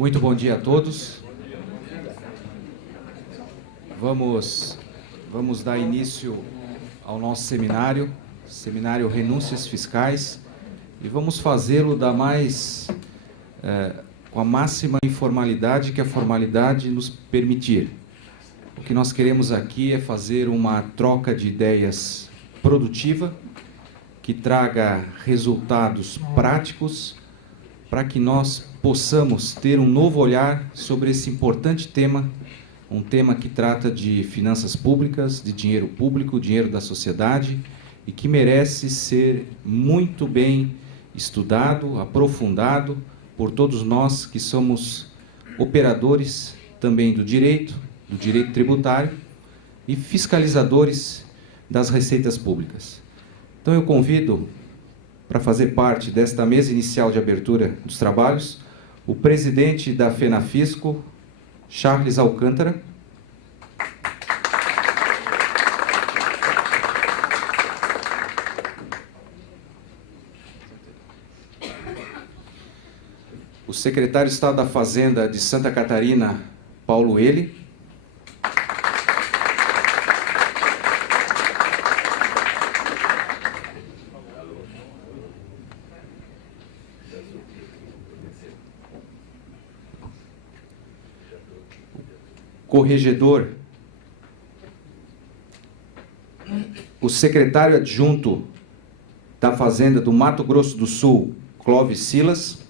Muito bom dia a todos. Vamos dar início ao nosso seminário Renúncias Fiscais, e vamos fazê-lo com a máxima informalidade que a formalidade nos permitir. O que nós queremos aqui é fazer uma troca de ideias produtiva, que traga resultados práticos, para que nós possamos ter um novo olhar sobre esse importante tema, um tema que trata de finanças públicas, de dinheiro público, dinheiro da sociedade, e que merece ser muito bem estudado, aprofundado por todos nós que somos operadores também do direito tributário e fiscalizadores das receitas públicas. Então eu convido para fazer parte desta mesa inicial de abertura dos trabalhos o presidente da FENAFISCO, Charles Alcântara. O secretário de Estado da Fazenda de Santa Catarina, Paulo Ele. Corregedor, o secretário adjunto da Fazenda do Mato Grosso do Sul, Clóvis Silas.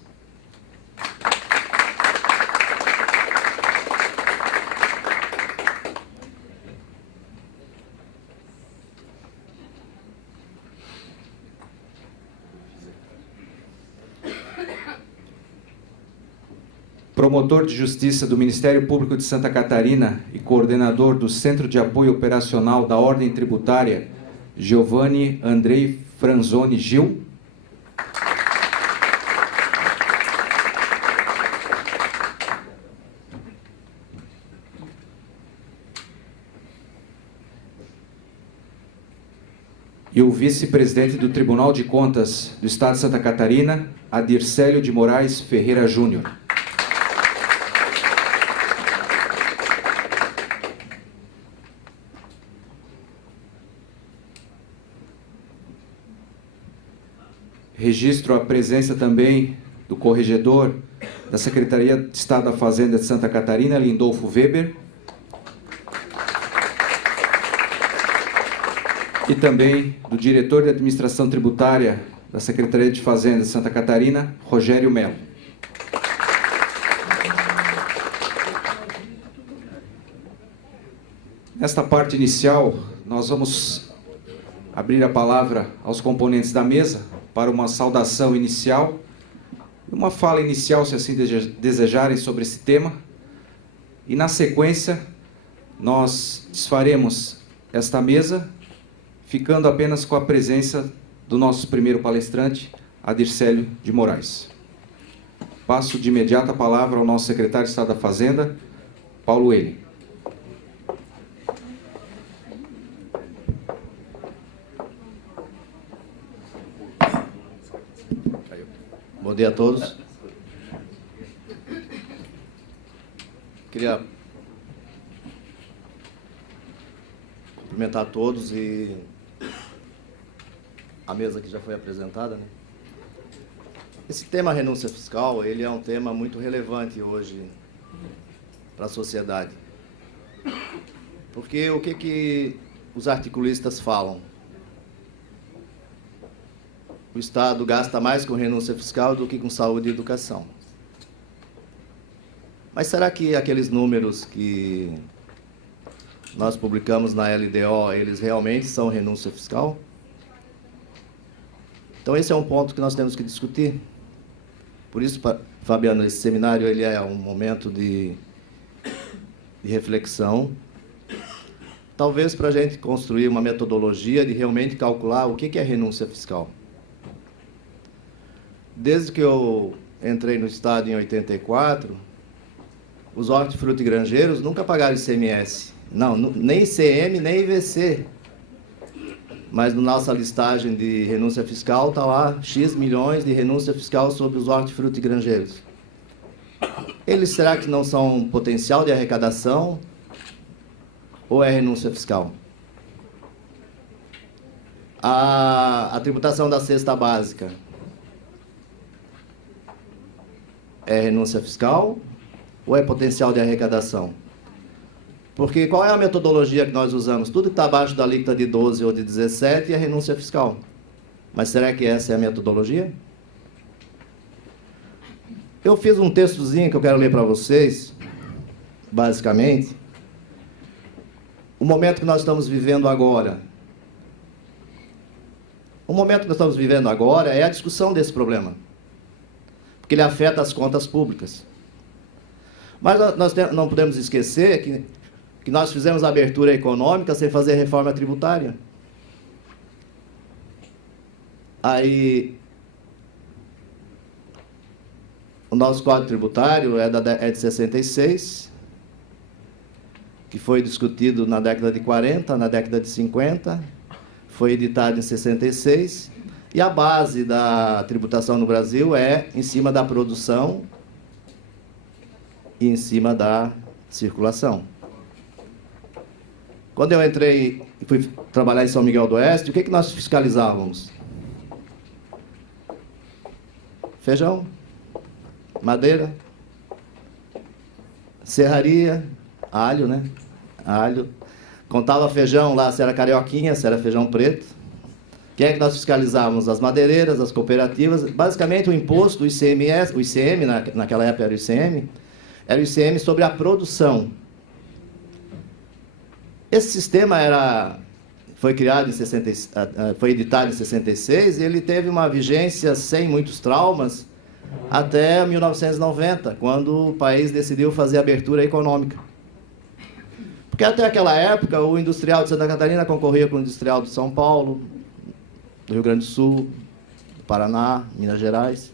Promotor de Justiça do Ministério Público de Santa Catarina e coordenador do Centro de Apoio Operacional da Ordem Tributária, Giovanni Andrei Franzoni Gil. E o vice-presidente do Tribunal de Contas do Estado de Santa Catarina, Adircélio de Moraes Ferreira Júnior. Registro a presença também do corregedor da Secretaria de Estado da Fazenda de Santa Catarina, Lindolfo Weber. E também do diretor de Administração Tributária da Secretaria de Fazenda de Santa Catarina, Rogério Melo. Nesta parte inicial, nós vamos abrir a palavra aos componentes da mesa para uma saudação inicial, uma fala inicial, se assim desejarem, sobre esse tema. E, na sequência, nós desfaremos esta mesa, ficando apenas com a presença do nosso primeiro palestrante, Adircélio de Moraes. Passo de imediato a palavra ao nosso secretário de Estado da Fazenda, Paulo Ele. Bom dia a todos. Queria cumprimentar a todos e a mesa que já foi apresentada, né? Esse tema renúncia fiscal, ele é um tema muito relevante hoje para a sociedade. Porque o que os articulistas falam? O Estado gasta mais com renúncia fiscal do que com saúde e educação. Mas será que aqueles números que nós publicamos na LDO, eles realmente são renúncia fiscal? Então esse é um ponto que nós temos que discutir. Por isso, Fabiano, esse seminário ele é um momento de reflexão, talvez para a gente construir uma metodologia de realmente calcular o que é renúncia fiscal. Desde que eu entrei no Estado em 84, os hortifrutigranjeiros nunca pagaram ICMS. Não, nem ICM, nem IVC. Mas na nossa listagem de renúncia fiscal está lá X milhões de renúncia fiscal sobre os hortifrutigranjeiros. eles será que não são um potencial de arrecadação ou é renúncia fiscal? A tributação da cesta básica é renúncia fiscal ou é potencial de arrecadação? Porque qual é a metodologia que nós usamos? Tudo que está abaixo da alíquota de 12 ou de 17 é renúncia fiscal. Mas será que essa é a metodologia? Eu fiz um textozinho que eu quero ler para vocês, basicamente. O momento que nós estamos vivendo agora. O momento que nós estamos vivendo agora é a discussão desse problema. Porque ele afeta as contas públicas. Mas nós não podemos esquecer que nós fizemos a abertura econômica sem fazer reforma tributária. Aí, o nosso Código Tributário é de 66, que foi discutido na década de 40, na década de 50, foi editado em 66, e a base da tributação no Brasil é em cima da produção e em cima da circulação. Quando eu entrei e fui trabalhar em São Miguel do Oeste, o que nós fiscalizávamos? Feijão, madeira, serraria, alho, né? Alho. Contava feijão lá, se era carioquinha, se era feijão preto. Quem é que nós fiscalizávamos? As madeireiras, as cooperativas. Basicamente, o imposto, o ICMS, o ICM, naquela época era o ICM sobre a produção. Esse sistema foi criado foi editado em 66 e ele teve uma vigência sem muitos traumas até 1990, quando o país decidiu fazer abertura econômica. Porque até aquela época o industrial de Santa Catarina concorria com o industrial de São Paulo, do Rio Grande do Sul, do Paraná, Minas Gerais.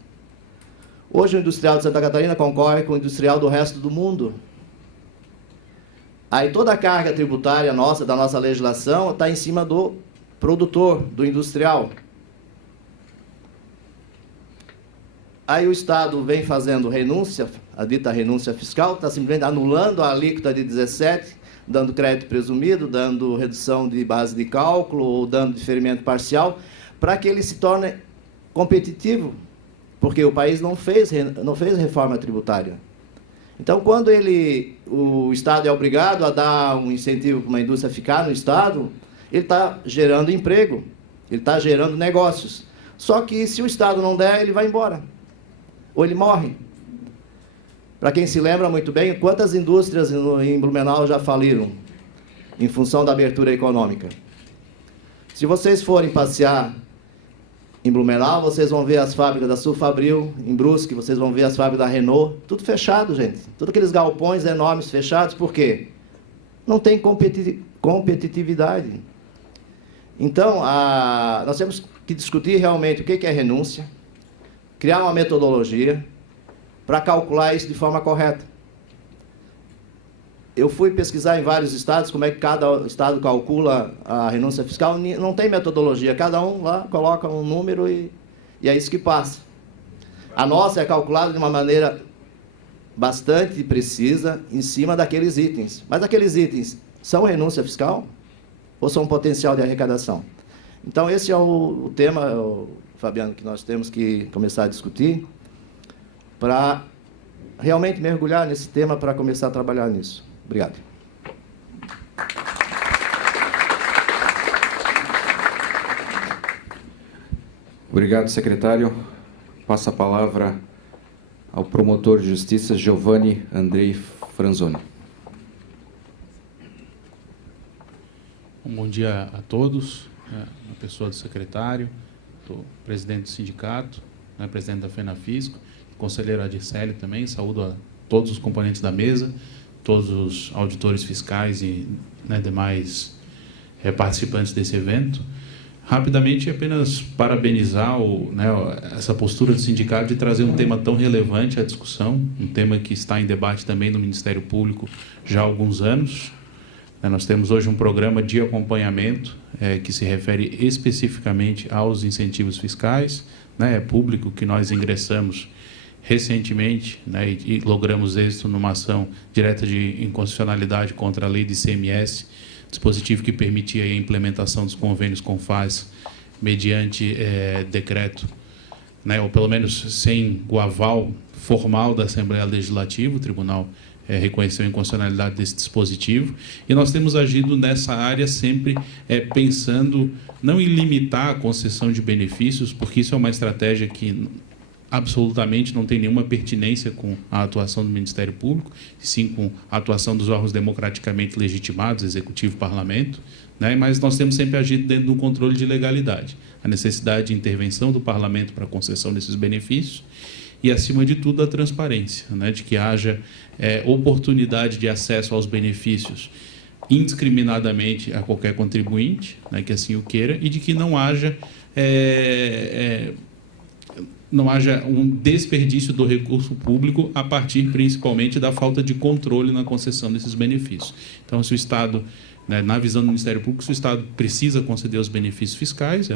Hoje o industrial de Santa Catarina concorre com o industrial do resto do mundo. Aí toda a carga tributária nossa, da nossa legislação, está em cima do produtor, do industrial. Aí o Estado vem fazendo renúncia, a dita renúncia fiscal, está simplesmente anulando a alíquota de 17, dando crédito presumido, dando redução de base de cálculo ou dando diferimento parcial, para que ele se torne competitivo, porque o país não fez reforma tributária. Então, quando o Estado é obrigado a dar um incentivo para uma indústria ficar no Estado, ele está gerando emprego, ele está gerando negócios. Só que, se o Estado não der, ele vai embora. Ou ele morre. Para quem se lembra muito bem, quantas indústrias em Blumenau já faliram em função da abertura econômica? Se vocês forem passear em Blumenau, vocês vão ver as fábricas da Sulfabril, em Brusque, vocês vão ver as fábricas da Renault, tudo fechado, gente. Todos aqueles galpões enormes fechados, por quê? Não tem competitividade. Então, nós temos que discutir realmente o que é renúncia, criar uma metodologia para calcular isso de forma correta. Eu fui pesquisar em vários estados como é que cada estado calcula a renúncia fiscal. Não tem metodologia. Cada um lá coloca um número e é isso que passa. A nossa é calculada de uma maneira bastante precisa em cima daqueles itens. Mas aqueles itens são renúncia fiscal ou são potencial de arrecadação? Então, esse é o tema, Fabiano, que nós temos que começar a discutir para realmente mergulhar nesse tema, para começar a trabalhar nisso. Obrigado. Obrigado, secretário. Passa a palavra ao promotor de justiça, Giovanni Andrei Franzoni. Bom dia a todos, na pessoa do secretário, do presidente do sindicato, presidente da FENAFISCO, conselheiro Adicélio também. Saúdo a todos os componentes da mesa, todos os auditores fiscais e demais participantes desse evento. Rapidamente, apenas parabenizar essa postura do sindicato de trazer um tema tão relevante à discussão, um tema que está em debate também no Ministério Público já há alguns anos. Nós temos hoje um programa de acompanhamento que se refere especificamente aos incentivos fiscais. É público que nós ingressamos recentemente, né, e logramos êxito numa ação direta de inconstitucionalidade contra a lei de ICMS, dispositivo que permitia a implementação dos convênios com FAS mediante decreto, né, ou pelo menos sem o aval formal da Assembleia Legislativa. O Tribunal reconheceu a inconstitucionalidade desse dispositivo, e nós temos agido nessa área sempre pensando não em limitar a concessão de benefícios, porque isso é uma estratégia que absolutamente não tem nenhuma pertinência com a atuação do Ministério Público, sim com a atuação dos órgãos democraticamente legitimados, Executivo e Parlamento, né? Mas nós temos sempre agido dentro do controle de legalidade, a necessidade de intervenção do Parlamento para a concessão desses benefícios e, acima de tudo, a transparência, né? De que haja oportunidade de acesso aos benefícios indiscriminadamente a qualquer contribuinte, né, que assim o queira, e de que não haja um desperdício do recurso público a partir, principalmente, da falta de controle na concessão desses benefícios. Então, se o Estado, né, na visão do Ministério Público, se o Estado precisa conceder os benefícios fiscais,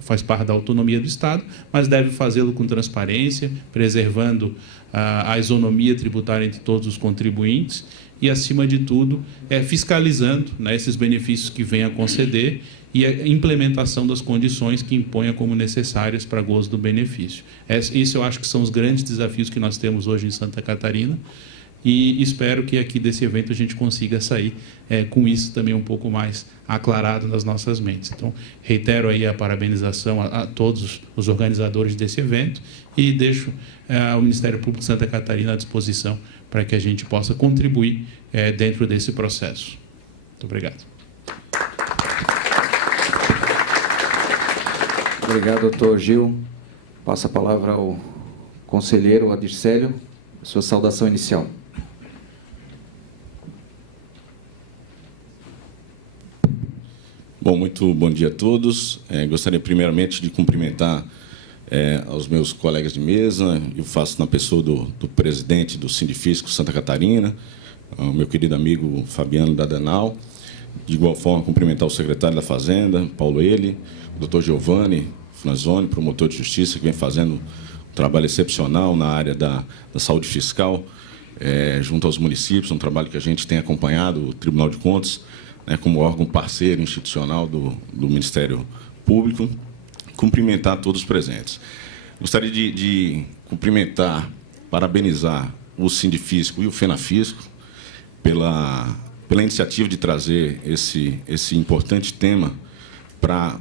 faz parte da autonomia do Estado, mas deve fazê-lo com transparência, preservando a isonomia tributária entre todos os contribuintes e, acima de tudo, fiscalizando, né, esses benefícios que vem a conceder e a implementação das condições que imponha como necessárias para gozo do benefício. Isso eu acho que são os grandes desafios que nós temos hoje em Santa Catarina, e espero que aqui desse evento a gente consiga sair com isso também um pouco mais aclarado nas nossas mentes. Então, reitero aí a parabenização a todos os organizadores desse evento e deixo o Ministério Público de Santa Catarina à disposição para que a gente possa contribuir dentro desse processo. Muito obrigado. Obrigado, doutor Gil. Passo a palavra ao conselheiro Adircélio, sua saudação inicial. Bom, muito bom dia a todos. Gostaria primeiramente de cumprimentar aos meus colegas de mesa. Eu faço na pessoa do presidente do Sindifisco Santa Catarina, o meu querido amigo Fabiano Dadanal. De igual forma, cumprimentar o secretário da Fazenda, Paulo Ele, o doutor Giovanni Franzoni, promotor de justiça, que vem fazendo um trabalho excepcional na área da saúde fiscal, junto aos municípios, um trabalho que a gente tem acompanhado, o Tribunal de Contas, né, como órgão parceiro institucional do Ministério Público. Cumprimentar todos os presentes. Gostaria de cumprimentar, parabenizar o Sindifisco e o FENAFISCO pela iniciativa de trazer esse importante tema para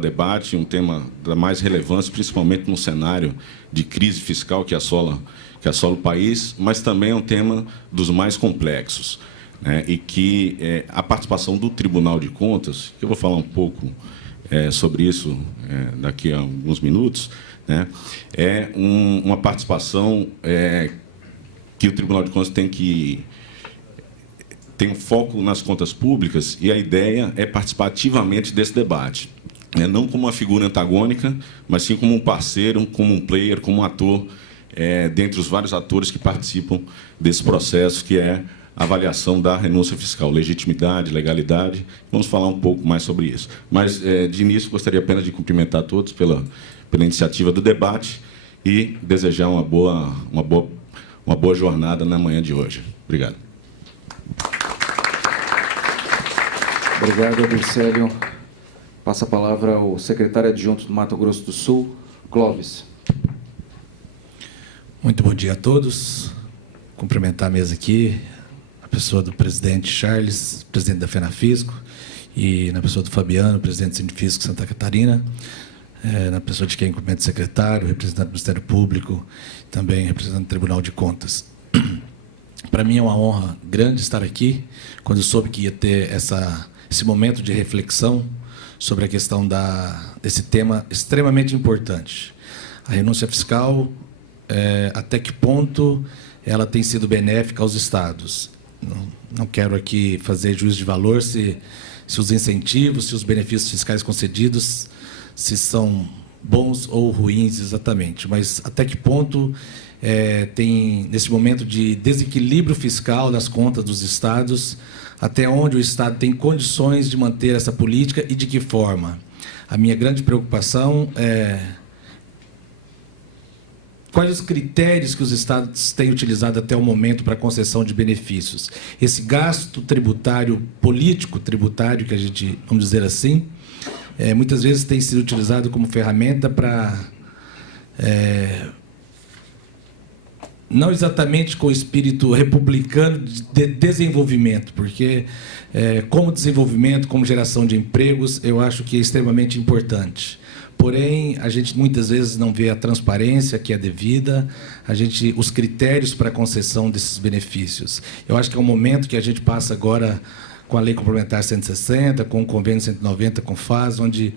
debate, um tema da mais relevância, principalmente no cenário de crise fiscal que assola o país, mas também é um tema dos mais complexos, né, e que a participação do Tribunal de Contas, que eu vou falar um pouco sobre isso daqui a alguns minutos, né, uma participação que o Tribunal de Contas tem um foco nas contas públicas, e a ideia é participar ativamente desse debate, não como uma figura antagônica, mas sim como um parceiro, como um player, como um ator, dentre os vários atores que participam desse processo, que é a avaliação da renúncia fiscal, legitimidade, legalidade. Vamos falar um pouco mais sobre isso. Mas, de início, gostaria apenas de cumprimentar todos pela iniciativa do debate e desejar uma boa jornada na manhã de hoje. Obrigado. Obrigado, Adircélio. Passa a palavra ao secretário adjunto do Mato Grosso do Sul, Clóvis. Muito bom dia a todos. Cumprimentar a mesa aqui, a pessoa do presidente Charles, presidente da FENAFISCO, e na pessoa do Fabiano, presidente do Sindifisco Santa Catarina, na pessoa de quem cumprimento o secretário, representante do Ministério Público, também representante do Tribunal de Contas. Para mim é uma honra grande estar aqui, quando eu soube que ia ter esse momento de reflexão sobre a questão desse tema extremamente importante. A renúncia fiscal, até que ponto ela tem sido benéfica aos estados. Não quero aqui fazer juízo de valor se os incentivos, se os benefícios fiscais concedidos, se são bons ou ruins exatamente, mas até que ponto tem, nesse momento de desequilíbrio fiscal das contas dos estados, até onde o Estado tem condições de manter essa política e de que forma. A minha grande preocupação quais os critérios que os estados têm utilizado até o momento para a concessão de benefícios. Esse gasto tributário, político tributário, que a gente, vamos dizer assim, muitas vezes tem sido utilizado como ferramenta para... não exatamente com o espírito republicano de desenvolvimento, porque como desenvolvimento, como geração de empregos, eu acho que é extremamente importante. Porém, a gente muitas vezes não vê a transparência que é devida, os critérios para a concessão desses benefícios. Eu acho que é um momento que a gente passa agora com a Lei Complementar 160, com o Convênio 190, com o FAS, onde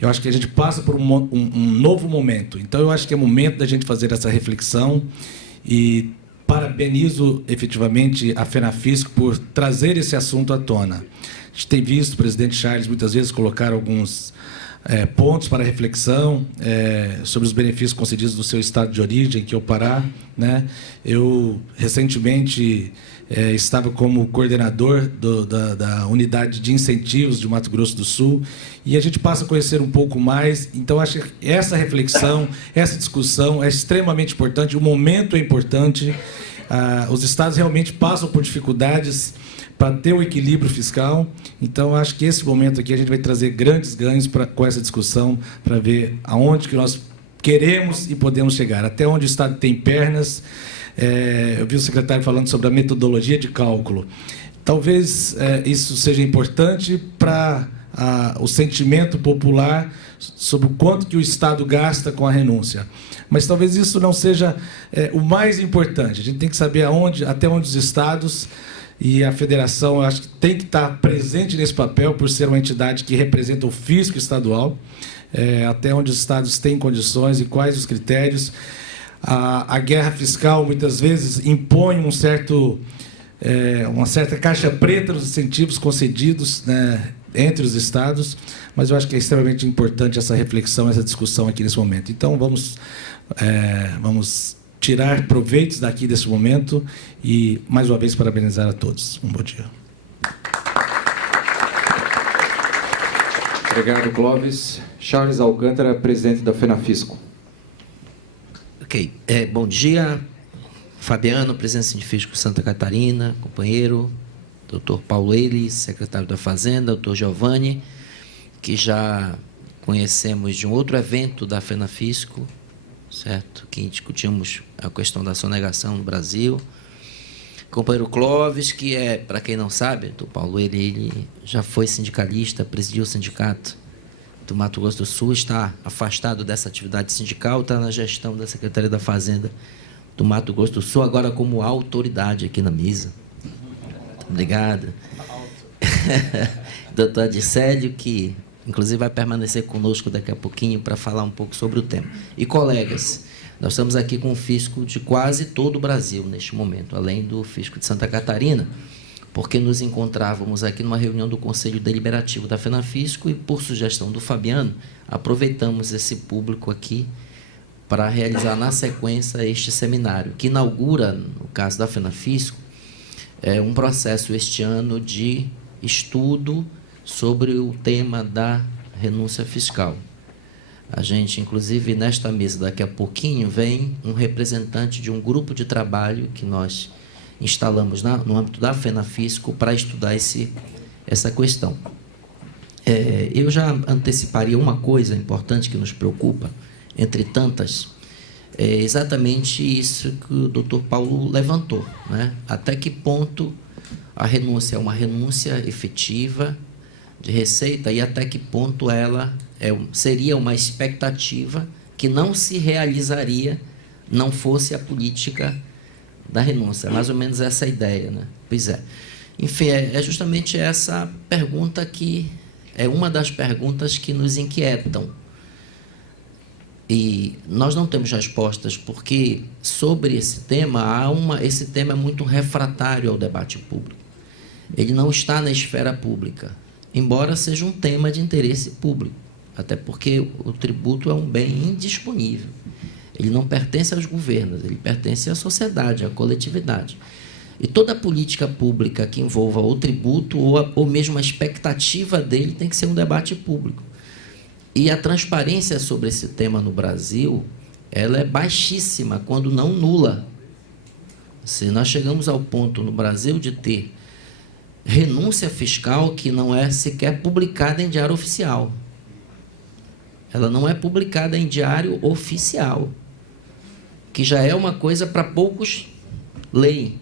eu acho que a gente passa por um novo momento. Então, eu acho que é momento da gente fazer essa reflexão e parabenizo efetivamente a FENAFISCO por trazer esse assunto à tona. A gente tem visto o presidente Charles muitas vezes colocar alguns pontos para reflexão sobre os benefícios concedidos no seu estado de origem, que é o Pará, né? Eu, recentemente, estava como coordenador da unidade de incentivos de Mato Grosso do Sul, e a gente passa a conhecer um pouco mais. Então, acho que essa reflexão, essa discussão é extremamente importante, o momento é importante. Os estados realmente passam por dificuldades para ter o equilíbrio fiscal. Então, acho que esse momento aqui a gente vai trazer grandes ganhos com essa discussão, para ver aonde que nós queremos e podemos chegar, até onde o Estado tem pernas. Eu vi o secretário falando sobre a metodologia de cálculo. Talvez isso seja importante para o sentimento popular sobre o quanto que o Estado gasta com a renúncia. Mas talvez isso não seja o mais importante. A gente tem que saber até onde os estados e a federação, eu acho que tem que estar presente nesse papel, por ser uma entidade que representa o fisco estadual, até onde os estados têm condições e quais os critérios. A guerra fiscal, muitas vezes, impõe uma certa caixa preta nos incentivos concedidos, né, entre os estados, mas eu acho que é extremamente importante essa reflexão, essa discussão aqui nesse momento. Então, vamos tirar proveitos daqui desse momento e, mais uma vez, parabenizar a todos. Um bom dia. Obrigado, Clóvis. Charles Alcântara, presidente da FENAFISCO. Ok. Bom dia, Fabiano, presidente do Sindifisco Santa Catarina, companheiro, doutor Paulo Eilis, secretário da Fazenda, doutor Giovanni, que já conhecemos de um outro evento da FENAFISCO, certo? Que discutimos a questão da sonegação no Brasil. Companheiro Clóvis, que para quem não sabe, o Paulo, ele já foi sindicalista, presidiu o sindicato do Mato Grosso do Sul, está afastado dessa atividade sindical, está na gestão da Secretaria da Fazenda do Mato Grosso do Sul, agora como autoridade aqui na mesa. Obrigado. Doutor Adicélio, que inclusive vai permanecer conosco daqui a pouquinho para falar um pouco sobre o tema. E, colegas, nós estamos aqui com o fisco de quase todo o Brasil neste momento, além do fisco de Santa Catarina, porque nos encontrávamos aqui numa reunião do Conselho Deliberativo da FENAFISCO e, por sugestão do Fabiano, aproveitamos esse público aqui para realizar na sequência este seminário, que inaugura, no caso da FENAFISCO, um processo este ano de estudo sobre o tema da renúncia fiscal. A gente, inclusive, nesta mesa, daqui a pouquinho, vem um representante de um grupo de trabalho que nós instalamos no âmbito da FENAFISCO para estudar essa questão. Eu já anteciparia uma coisa importante que nos preocupa, entre tantas, exatamente isso que o doutor Paulo levantou, né? Até que ponto a renúncia é uma renúncia efetiva de receita e até que ponto ela seria uma expectativa que não se realizaria não fosse a política da renúncia. Mais ou menos essa a ideia, né? Pois é. Enfim, é justamente essa pergunta que é uma das perguntas que nos inquietam. E nós não temos respostas porque, sobre esse tema, esse tema é muito refratário ao debate público. Ele não está na esfera pública, embora seja um tema de interesse público, até porque o tributo é um bem indisponível. Ele não pertence aos governos, ele pertence à sociedade, à coletividade. E toda política pública que envolva o tributo ou mesmo a expectativa dele tem que ser um debate público. E a transparência sobre esse tema no Brasil, ela é baixíssima, quando não nula. Se nós chegamos ao ponto no Brasil de ter renúncia fiscal que não é sequer publicada em diário oficial. Ela não é publicada em diário oficial, que já é uma coisa para poucos leem,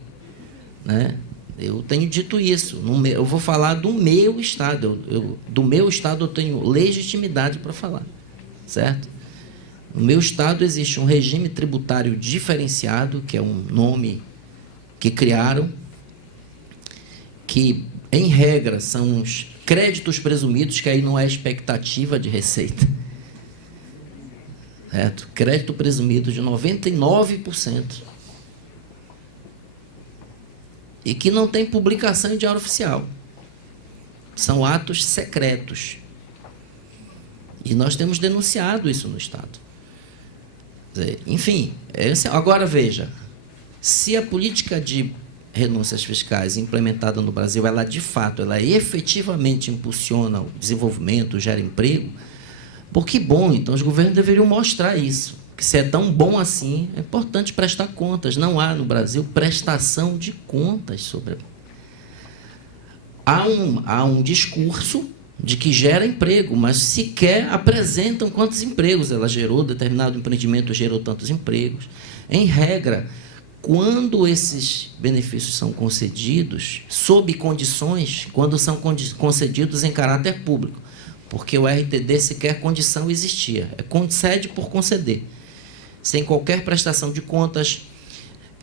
né? Eu tenho dito isso. Eu vou falar do meu estado. Do meu estado eu tenho legitimidade para falar, certo? No meu estado existe um regime tributário diferenciado, que é um nome que criaram, que, em regra, são os créditos presumidos, que aí não é expectativa de receita. Certo? Crédito presumido de 99%. E que não tem publicação em diário oficial. São atos secretos. E nós temos denunciado isso no Estado. Enfim, agora veja, se a política de renúncias fiscais implementada no Brasil, ela de fato, ela efetivamente impulsiona o desenvolvimento, gera emprego, porque bom, então os governos deveriam mostrar isso, que se é tão bom assim, é importante prestar contas. Não há no Brasil prestação de contas sobre... Há um discurso de que gera emprego, mas sequer apresentam quantos empregos ela gerou, determinado empreendimento gerou tantos empregos. Em regra, quando esses benefícios são concedidos, sob condições, quando são concedidos em caráter público, porque o RTD sequer condição existia, é concede por conceder, sem qualquer prestação de contas.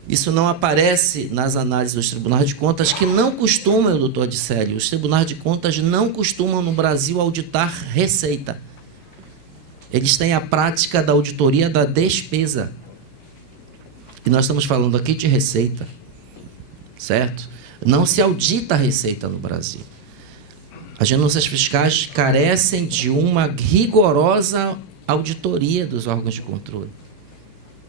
Isso não aparece nas análises dos tribunais de contas, que não costumam, doutor Adicélio, os tribunais de contas não costumam no Brasil auditar receita. Eles têm a prática da auditoria da despesa. E nós estamos falando aqui de receita, certo? Não se audita a receita no Brasil. As renúncias fiscais carecem de uma rigorosa auditoria dos órgãos de controle,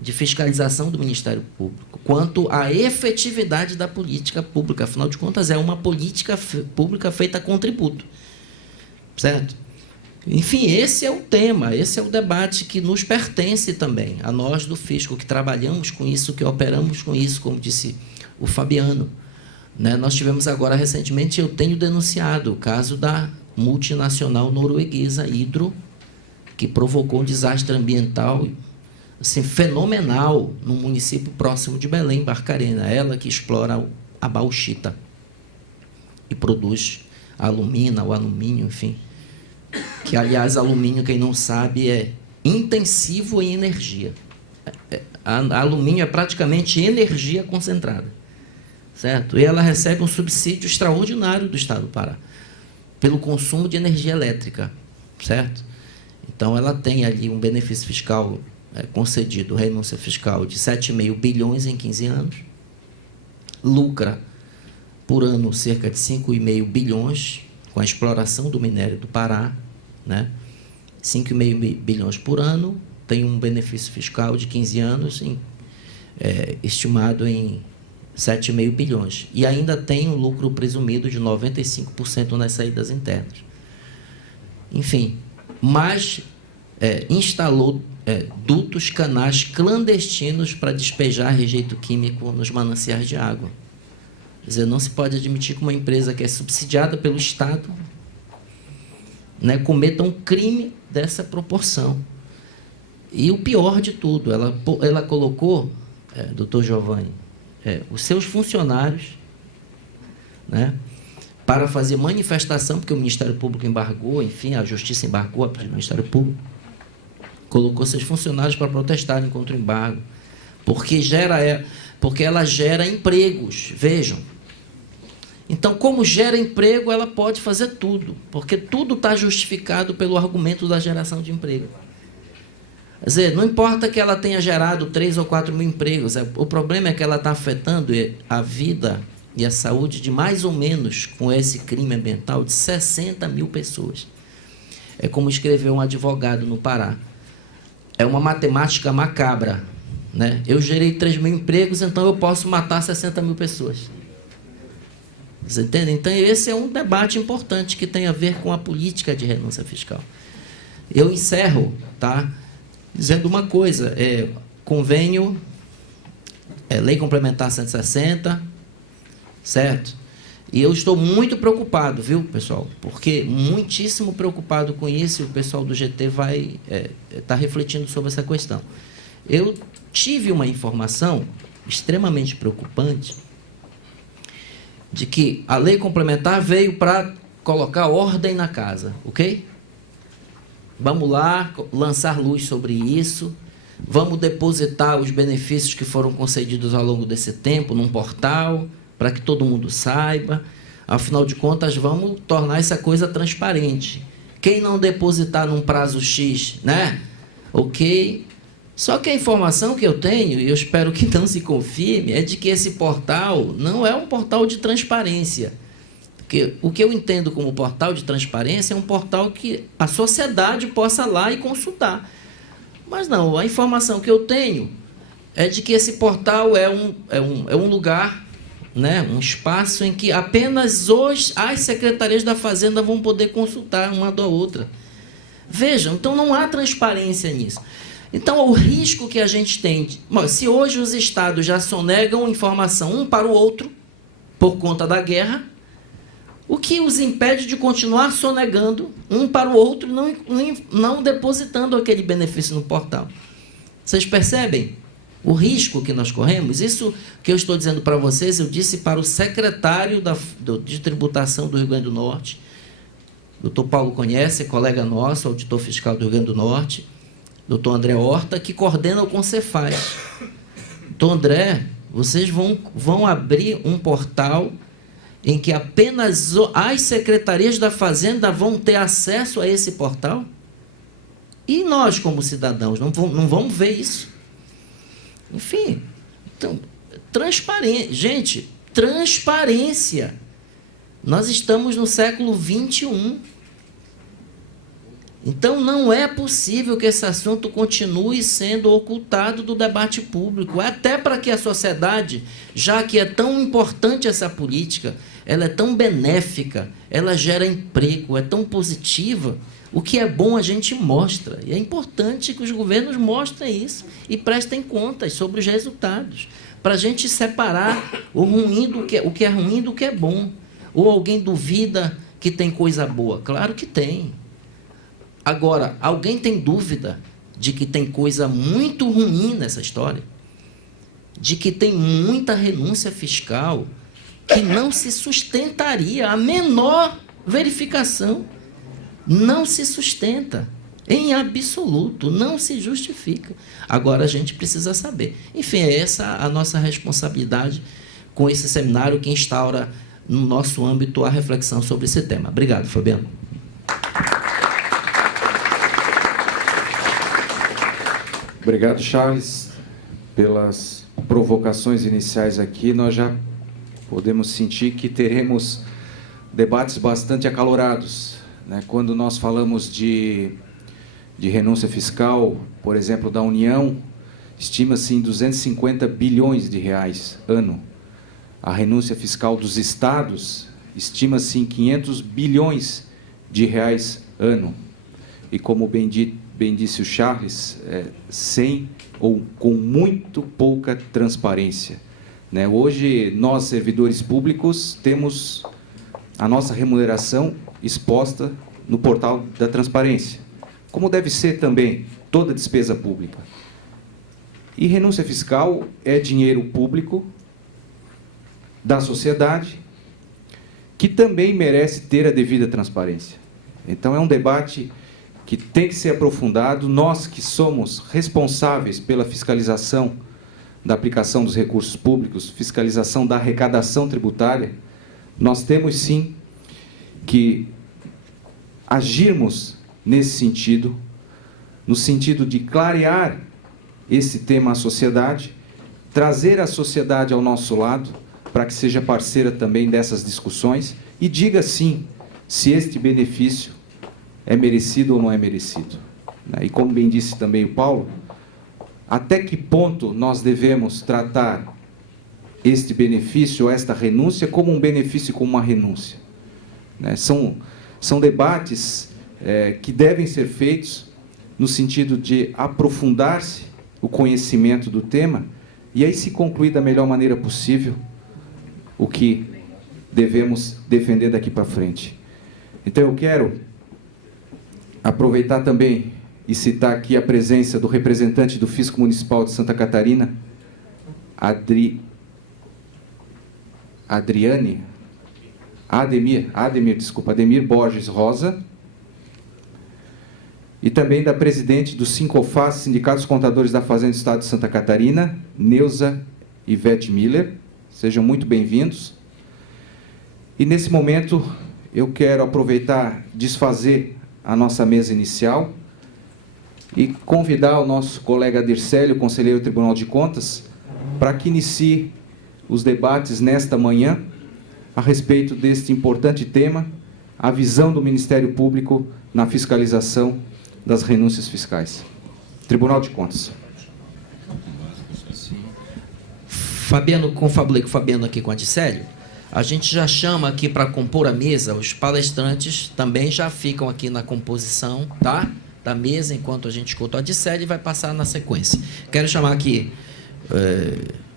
de fiscalização do Ministério Público, quanto à efetividade da política pública. Afinal de contas, é uma política pública feita com tributo, certo? Enfim, esse é o tema, esse é o debate que nos pertence também, a nós do fisco, que trabalhamos com isso, que operamos com isso, como disse o Fabiano. Né? Nós tivemos agora, recentemente, eu tenho denunciado o caso da multinacional norueguesa Hydro, que provocou um desastre ambiental assim, fenomenal no município próximo de Belém, Barcarena. Ela que explora a bauxita e produz a alumina, o alumínio, enfim. Que, aliás, alumínio, quem não sabe, é intensivo em energia. Alumínio é praticamente energia concentrada, certo? E ela recebe um subsídio extraordinário do Estado do Pará pelo consumo de energia elétrica, certo? Então, ela tem ali um benefício fiscal concedido, renúncia fiscal de 7,5 bilhões em 15 anos, lucra por ano cerca de 5,5 bilhões com a exploração do minério do Pará, né? 5,5 bilhões por ano, tem um benefício fiscal de 15 anos estimado em 7,5 bilhões. E ainda tem um lucro presumido de 95% nas saídas internas. Enfim, mas instalou dutos, canais clandestinos para despejar rejeito químico nos mananciais de água. Quer dizer, não se pode admitir que uma empresa que é subsidiada pelo Estado, né, cometa um crime dessa proporção. E o pior de tudo, ela colocou, doutor Giovanni, os seus funcionários, né, para fazer manifestação, porque o Ministério Público embargou, enfim, a Justiça embargou a pedido do Ministério Público, colocou seus funcionários para protestarem contra o embargo, porque ela gera empregos, vejam. Então, como gera emprego, ela pode fazer tudo, porque tudo está justificado pelo argumento da geração de emprego. Quer dizer, não importa que ela tenha gerado 3 ou 4 mil empregos, o problema é que ela está afetando a vida e a saúde de mais ou menos, com esse crime ambiental, de 60 mil pessoas. É como escreveu um advogado no Pará. É uma matemática macabra, né? Eu gerei 3 mil empregos, então eu posso matar 60 mil pessoas. Você entende? Então, esse é um debate importante que tem a ver com a política de renúncia fiscal. Eu encerro, tá? dizendo uma coisa, convênio, Lei Complementar 160, certo? E eu estou muito preocupado, viu, pessoal? Porque muitíssimo preocupado com isso, e o pessoal do GT vai estar refletindo sobre essa questão. Eu tive uma informação extremamente preocupante de que a lei complementar veio para colocar ordem na casa, ok? Vamos lá lançar luz sobre isso, vamos depositar os benefícios que foram concedidos ao longo desse tempo num portal, para que todo mundo saiba. Afinal de contas, vamos tornar essa coisa transparente. Quem não depositar num prazo X, né? Ok. Só que a informação que eu tenho, e eu espero que não se confirme, é de que esse portal não é um portal de transparência. Porque o que eu entendo como portal de transparência é um portal que a sociedade possa ir lá e consultar. Mas não, a informação que eu tenho é de que esse portal é um lugar, né, um espaço em que apenas as secretarias da Fazenda vão poder consultar uma da outra. Vejam, então não há transparência nisso. Então, o risco que a gente tem, se hoje os estados já sonegam informação um para o outro, por conta da guerra, o que os impede de continuar sonegando um para o outro, não depositando aquele benefício no portal? Vocês percebem o risco que nós corremos? Isso que eu estou dizendo para vocês, eu disse para o secretário de tributação do Rio Grande do Norte. O doutor Paulo conhece, é colega nosso, auditor fiscal do Rio Grande do Norte. Doutor André Horta, que coordena o Concefaz. Doutor André, vocês vão abrir um portal em que apenas as secretarias da Fazenda vão ter acesso a esse portal? E nós, como cidadãos, não vamos ver isso? Enfim, então, transparência. Gente, transparência. Nós estamos no século XXI. Então, não é possível que esse assunto continue sendo ocultado do debate público, até para que a sociedade, já que é tão importante essa política, ela é tão benéfica, ela gera emprego, é tão positiva, o que é bom a gente mostra. E é importante que os governos mostrem isso e prestem contas sobre os resultados, para a gente separar o que é ruim do que é bom. Ou alguém duvida que tem coisa boa? Claro que tem. Agora, alguém tem dúvida de que tem coisa muito ruim nessa história? De que tem muita renúncia fiscal que não se sustentaria, a menor verificação não se sustenta, em absoluto, não se justifica. Agora a gente precisa saber. Enfim, é essa a nossa responsabilidade com esse seminário que instaura no nosso âmbito a reflexão sobre esse tema. Obrigado, Fabiano. Obrigado, Charles, pelas provocações iniciais aqui. Nós já podemos sentir que teremos debates bastante acalorados, né? Quando nós falamos de renúncia fiscal, por exemplo, da União, estima-se em 250 bilhões de reais ano. A renúncia fiscal dos estados estima-se em 500 bilhões de reais ano. E como bem disse o Charles, sem ou com muito pouca transparência, né? Hoje, nós, servidores públicos, temos a nossa remuneração exposta no portal da transparência, como deve ser também toda despesa pública. E renúncia fiscal é dinheiro público da sociedade, que também merece ter a devida transparência. Então, é um debate que tem que ser aprofundado. Nós que somos responsáveis pela fiscalização da aplicação dos recursos públicos, fiscalização da arrecadação tributária, nós temos sim que agirmos nesse sentido, no sentido de clarear esse tema à sociedade, trazer a sociedade ao nosso lado, para que seja parceira também dessas discussões e diga sim se este benefício é merecido ou não é merecido. E como bem disse também o Paulo, até que ponto nós devemos tratar este benefício ou esta renúncia como um benefício e como uma renúncia? São debates que devem ser feitos no sentido de aprofundar-se o conhecimento do tema e aí se concluir da melhor maneira possível o que devemos defender daqui para frente. Então eu quero aproveitar também e citar aqui a presença do representante do Fisco Municipal de Santa Catarina, Ademir Borges Rosa, e também da presidente do Sincofaz, Sindicato dos Contadores da Fazenda do Estado de Santa Catarina, Neuza Ivete Miller. Sejam muito bem-vindos. E nesse momento eu quero aproveitar, desfazer a nossa mesa inicial e convidar o nosso colega Dircélio, conselheiro do Tribunal de Contas, para que inicie os debates nesta manhã a respeito deste importante tema, a visão do Ministério Público na fiscalização das renúncias fiscais. Tribunal de Contas. Fabiano, confabulei com o Fabiano aqui com a Adicélio. A gente já chama aqui para compor a mesa, os palestrantes também já ficam aqui na composição, tá? Da mesa, enquanto a gente escuta o Adicélio e vai passar na sequência. Quero chamar aqui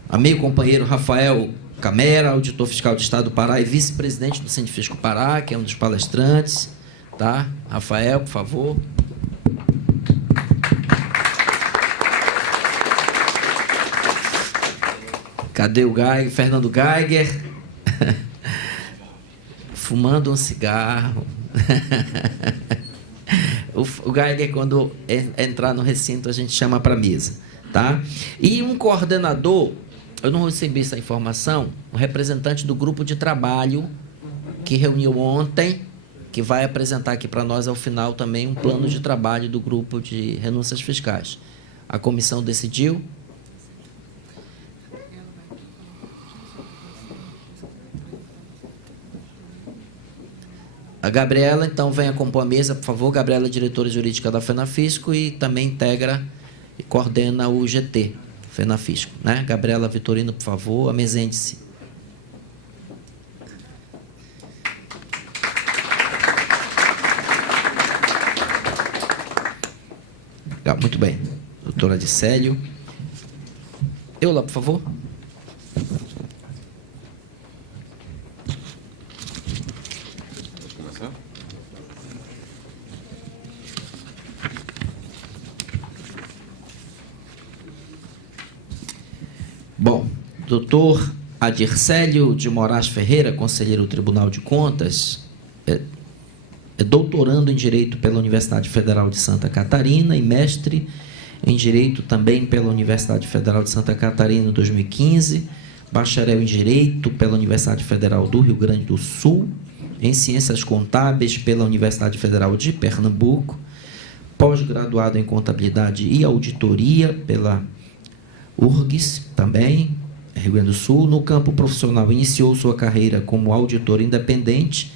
amigo companheiro Rafael Camera, auditor fiscal do Estado do Pará e vice-presidente do Sindifisco Pará, que é um dos palestrantes, tá? Rafael, por favor. Cadê o Geiger? Fernando Geiger? Fumando um cigarro. O Geiger, quando entrar no recinto, a gente chama para a mesa, tá? E um coordenador, eu não recebi essa informação, um representante do grupo de trabalho que reuniu ontem, que vai apresentar aqui para nós ao final também um plano de trabalho do grupo de renúncias fiscais. A comissão decidiu. A Gabriela, então, venha compor a mesa, por favor. Gabriela, diretora jurídica da FENAFISCO e também integra e coordena o GT, FENAFISCO, né? Gabriela Vitorino, por favor, amesente-se. Muito bem. Doutora Adicélio. Eu lá, por favor. Bom, doutor Adircélio de Moraes Ferreira, conselheiro do Tribunal de Contas, é doutorando em Direito pela Universidade Federal de Santa Catarina e mestre em Direito também pela Universidade Federal de Santa Catarina em 2015, bacharel em Direito pela Universidade Federal do Rio Grande do Sul, em Ciências Contábeis pela Universidade Federal de Pernambuco, pós-graduado em Contabilidade e Auditoria pela URGS, também, Rio Grande do Sul. No campo profissional, iniciou sua carreira como auditor independente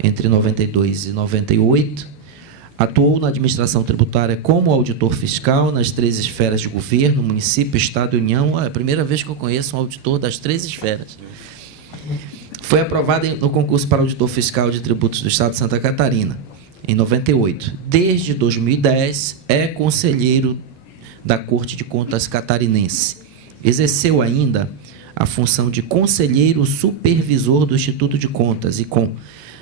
entre 92 e 98. Atuou na administração tributária como auditor fiscal nas 3 esferas de governo, município, Estado e União. É a primeira vez que eu conheço um auditor das 3 esferas. Foi aprovado no concurso para auditor fiscal de tributos do Estado de Santa Catarina, em 98. Desde 2010, é conselheiro da Corte de Contas Catarinense. Exerceu ainda a função de conselheiro supervisor do Instituto de Contas, ICOM.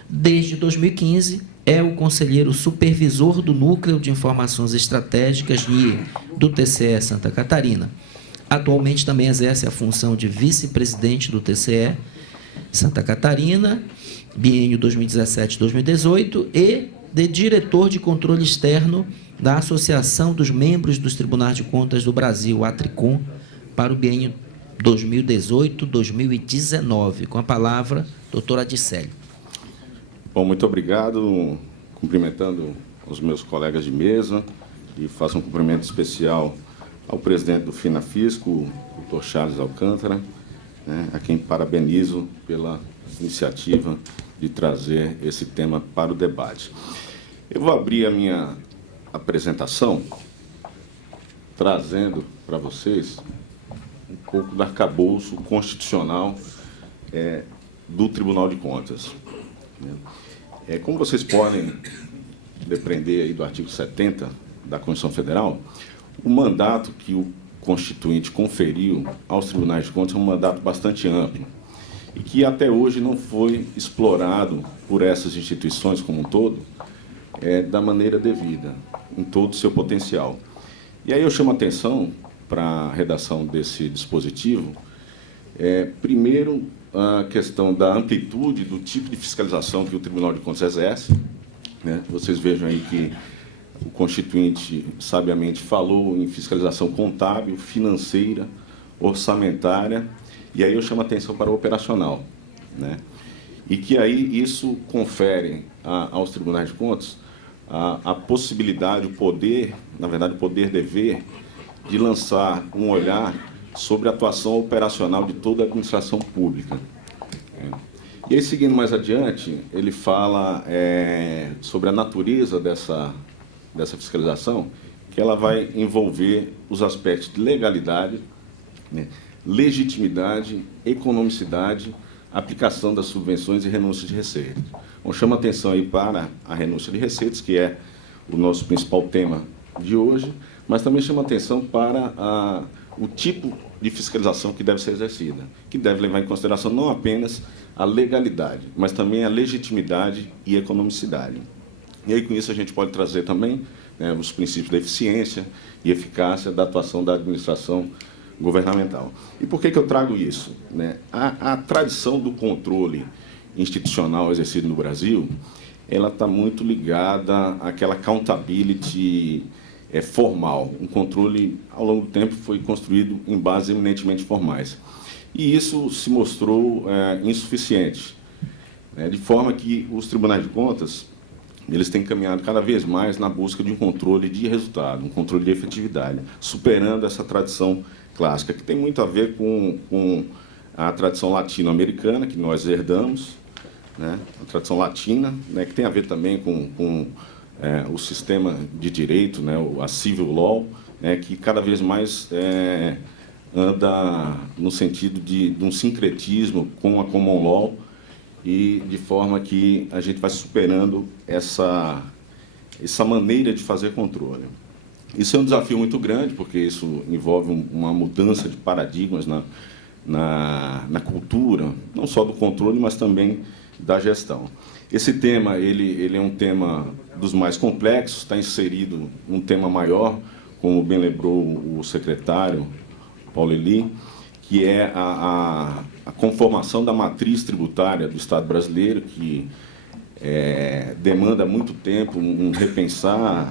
Desde 2015, é o conselheiro supervisor do Núcleo de Informações Estratégicas do TCE Santa Catarina. Atualmente também exerce a função de vice-presidente do TCE Santa Catarina, biênio 2017-2018, e de diretor de controle externo da Associação dos Membros dos Tribunais de Contas do Brasil, ATRICOM, para o biênio 2018-2019. Com a palavra, doutor Adicélio. Bom, muito obrigado. Cumprimentando os meus colegas de mesa e faço um cumprimento especial ao presidente do FENAFISCO, o doutor Charles Alcântara, né, a quem parabenizo pela iniciativa de trazer esse tema para o debate. Eu vou abrir a minha apresentação trazendo para vocês um pouco do arcabouço constitucional do Tribunal de Contas. Como vocês podem depreender aí do artigo 70 da Constituição Federal, o mandato que o Constituinte conferiu aos tribunais de contas é um mandato bastante amplo e que até hoje não foi explorado por essas instituições como um todo da maneira devida, em todo o seu potencial. E aí eu chamo a atenção para a redação desse dispositivo, primeiro, a questão da amplitude do tipo de fiscalização que o Tribunal de Contas exerce, né? Vocês vejam aí que o Constituinte, sabiamente, falou em fiscalização contábil, financeira, orçamentária, e aí eu chamo a atenção para o operacional, né? E que aí isso confere aos tribunais de contas a possibilidade, o poder, na verdade, o poder-dever, de lançar um olhar sobre a atuação operacional de toda a administração pública. E aí, seguindo mais adiante, ele fala sobre a natureza dessa fiscalização, que ela vai envolver os aspectos de legalidade, né, legitimidade, economicidade, aplicação das subvenções e renúncia de receitas. Bom, chama atenção aí para a renúncia de receitas, que é o nosso principal tema de hoje, mas também chama atenção para o tipo de fiscalização que deve ser exercida, que deve levar em consideração não apenas a legalidade, mas também a legitimidade e economicidade. E aí, com isso, a gente pode trazer também, né, os princípios da eficiência e eficácia da atuação da administração governamental. E por que eu trago isso? Né? A tradição do controle institucional exercido no Brasil, ela está muito ligada àquela accountability formal. Um controle, ao longo do tempo, foi construído em bases eminentemente formais. E isso se mostrou insuficiente, né? De forma que os tribunais de contas eles têm caminhado cada vez mais na busca de um controle de resultado, um controle de efetividade, superando essa tradição clássica, que tem muito a ver com a tradição latino-americana, que nós herdamos, né? A tradição latina, né? Que tem a ver também com o sistema de direito, né? A civil law, né? Que cada vez mais anda no sentido de um sincretismo com a common law, e de forma que a gente vai superando essa maneira de fazer controle. Isso é um desafio muito grande, porque isso envolve uma mudança de paradigmas na cultura, não só do controle, mas também da gestão. Esse tema ele é um tema dos mais complexos, está inserido num tema maior, como bem lembrou o secretário Paulo Eli, que é a conformação da matriz tributária do Estado brasileiro, que demanda muito tempo um repensar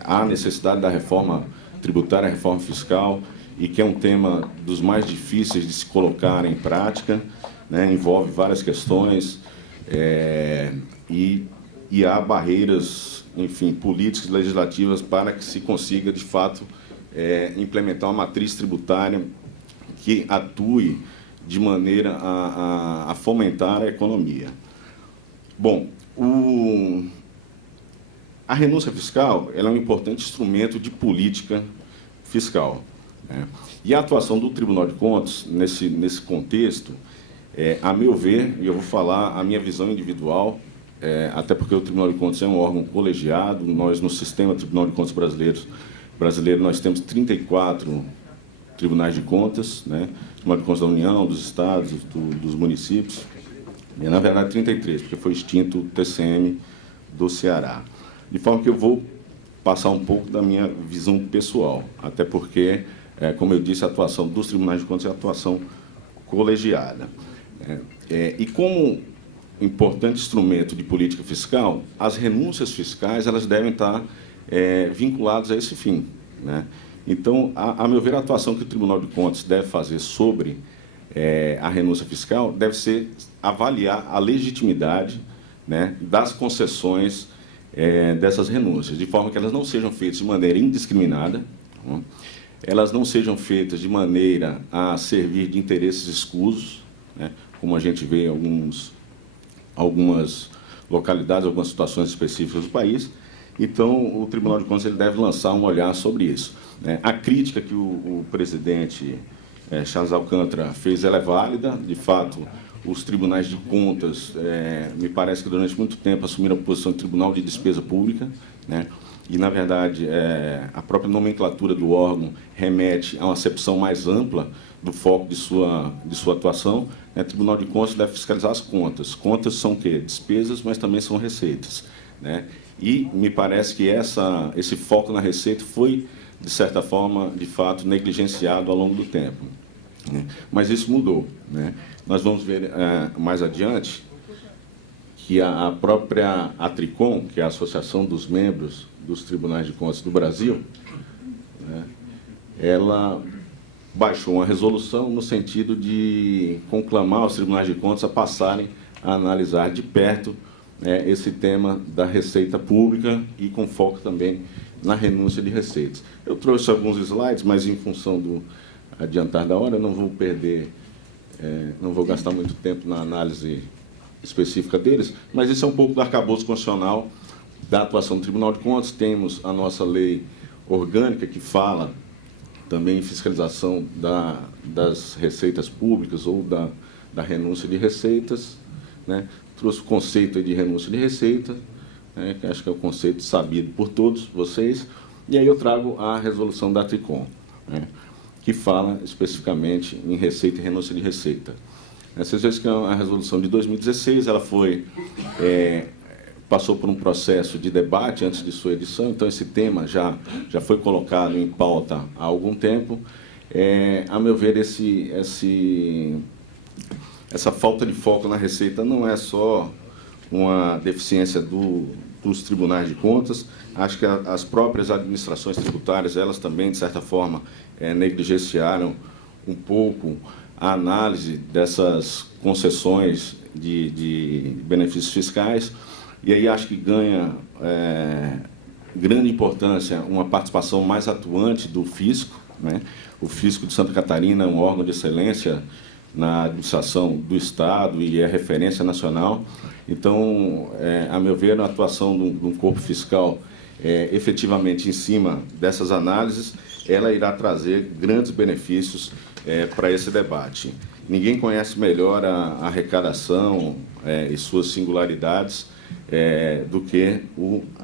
a necessidade da reforma tributária, a reforma fiscal, e que é um tema dos mais difíceis de se colocar em prática, né? Envolve várias questões e há barreiras, enfim, políticas e legislativas para que se consiga, de fato, implementar uma matriz tributária que atue de maneira a fomentar a economia. Bom, a renúncia fiscal ela é um importante instrumento de política fiscal, né? E a atuação do Tribunal de Contas, nesse contexto, a meu ver, e eu vou falar a minha visão individual, até porque o Tribunal de Contas é um órgão colegiado, nós, no sistema Tribunal de Contas brasileiro, nós temos 34 tribunais de contas, né? Tribunal de Contas da União, dos estados, dos municípios, e, na verdade, 33, porque foi extinto o TCM do Ceará. De forma que eu vou passar um pouco da minha visão pessoal, até porque, como eu disse, a atuação dos tribunais de contas é a atuação colegiada. E como importante instrumento de política fiscal, as renúncias fiscais elas devem estar vinculadas a esse fim, né? Então, a meu ver, a atuação que o Tribunal de Contas deve fazer sobre a renúncia fiscal deve ser avaliar a legitimidade, né, das concessões dessas renúncias, de forma que elas não sejam feitas de maneira indiscriminada, né? Elas não sejam feitas de maneira a servir de interesses escusos, né, como a gente vê em algumas localidades, algumas situações específicas do país. Então, o Tribunal de Contas ele deve lançar um olhar sobre isso, né? A crítica que o presidente Charles Alcântara fez ela é válida. De fato, os tribunais de contas, me parece que durante muito tempo assumiram a posição de tribunal de despesa pública, né? e, na verdade, a própria nomenclatura do órgão remete a uma acepção mais ampla do foco de sua atuação. O Tribunal de Contas deve fiscalizar as contas. Contas são o quê? Despesas, mas também são receitas, né? E me parece que esse foco na receita foi, de certa forma, de fato, negligenciado ao longo do tempo, né? Mas isso mudou, né? Nós vamos ver mais adiante que a própria ATRICOM, que é a Associação dos Membros dos Tribunais de Contas do Brasil, né, ela baixou uma resolução no sentido de conclamar os tribunais de contas a passarem a analisar de perto esse tema da receita pública e com foco também na renúncia de receitas. Eu trouxe alguns slides, mas em função do adiantar da hora, não vou perder, não vou gastar muito tempo na análise específica deles, mas esse é um pouco do arcabouço constitucional da atuação do Tribunal de Contas. Temos a nossa lei orgânica, que fala também em fiscalização das receitas públicas ou da renúncia de receitas, né? Trouxe o conceito de renúncia de receita, né, que acho que é o conceito sabido por todos vocês, e aí eu trago a resolução da ATRICOM, né, que fala especificamente em receita e renúncia de receita. Vocês veem que a resolução de 2016 ela passou por um processo de debate antes de sua edição, então esse tema já foi colocado em pauta há algum tempo. A meu ver, essa falta de foco na receita não é só uma deficiência dos tribunais de contas. Acho que as próprias administrações tributárias, elas também, de certa forma, negligenciaram um pouco a análise dessas concessões de benefícios fiscais. E aí acho que ganha grande importância uma participação mais atuante do fisco, né? O Fisco de Santa Catarina é um órgão de excelência na administração do Estado e é referência nacional. Então, a meu ver, a atuação de um corpo fiscal efetivamente em cima dessas análises, ela irá trazer grandes benefícios para esse debate. Ninguém conhece melhor a arrecadação e suas singularidades do que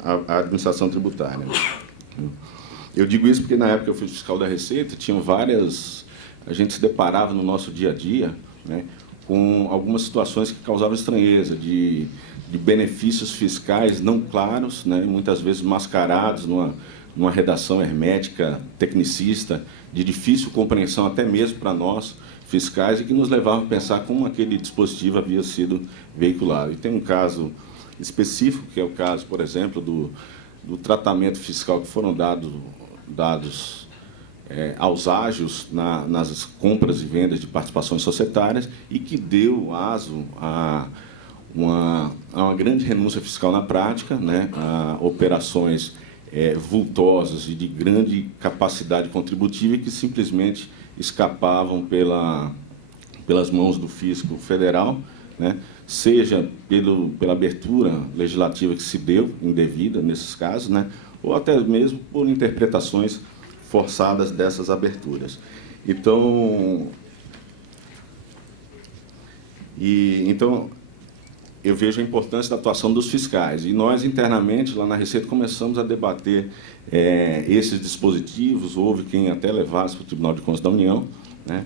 a administração tributária. Eu digo isso porque, na época que eu fui fiscal da Receita, tinham a gente se deparava no nosso dia a dia, né, com algumas situações que causavam estranheza, de benefícios fiscais não claros, né, muitas vezes mascarados numa redação hermética, tecnicista, de difícil compreensão até mesmo para nós, fiscais, e que nos levavam a pensar como aquele dispositivo havia sido veiculado. E tem um caso específico, que é o caso, por exemplo, do tratamento fiscal que foram dados aos ágios nas compras e vendas de participações societárias e que deu aso a uma grande renúncia fiscal na prática, né, a operações vultosas e de grande capacidade contributiva e que simplesmente escapavam pelas mãos do fisco federal, né, seja pela abertura legislativa que se deu indevida nesses casos, né, ou até mesmo por interpretações forçadas dessas aberturas. Então, eu vejo a importância da atuação dos fiscais. E nós, internamente, lá na Receita, começamos a debater esses dispositivos. Houve quem até levasse para o Tribunal de Contas da União, né,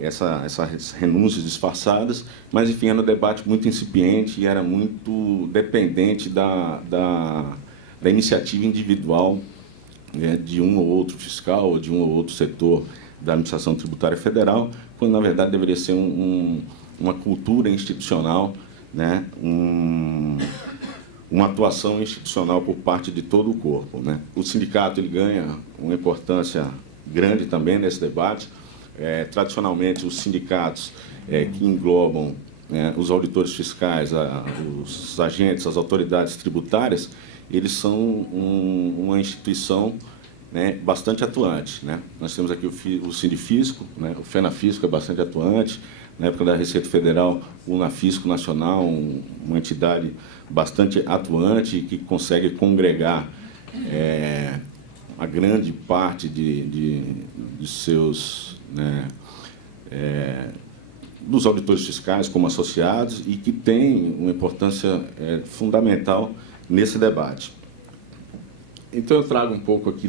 essas renúncias disfarçadas, mas, enfim, era um debate muito incipiente e era muito dependente da iniciativa individual de um ou outro fiscal ou de um ou outro setor da administração tributária federal, quando, na verdade, deveria ser uma cultura institucional, né, uma atuação institucional por parte de todo o corpo, né. O sindicato ele ganha uma importância grande também nesse debate. Tradicionalmente, os sindicatos que englobam os auditores fiscais, os agentes, as autoridades tributárias, eles são uma instituição, né, bastante atuante, né. Nós temos aqui o Sindifisco, né, o FENAFISCO é bastante atuante. Na época da Receita Federal, o UNAFISCO Nacional, uma entidade bastante atuante que consegue congregar a grande parte de seus, né, dos auditores fiscais como associados e que tem uma importância fundamental nesse debate. Então, eu trago um pouco aqui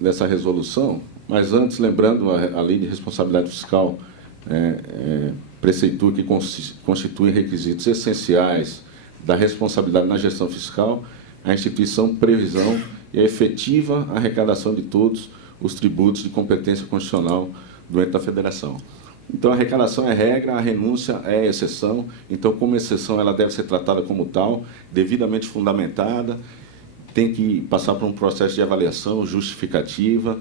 dessa resolução, mas antes, lembrando, a Lei de Responsabilidade Fiscal preceitua que constitui requisitos essenciais da responsabilidade na gestão fiscal a instituição, previsão e a efetiva arrecadação de todos os tributos de competência constitucional do ente da federação. Então, a arrecadação é regra, a renúncia é exceção. Então, como exceção, ela deve ser tratada como tal, devidamente fundamentada, tem que passar por um processo de avaliação justificativa.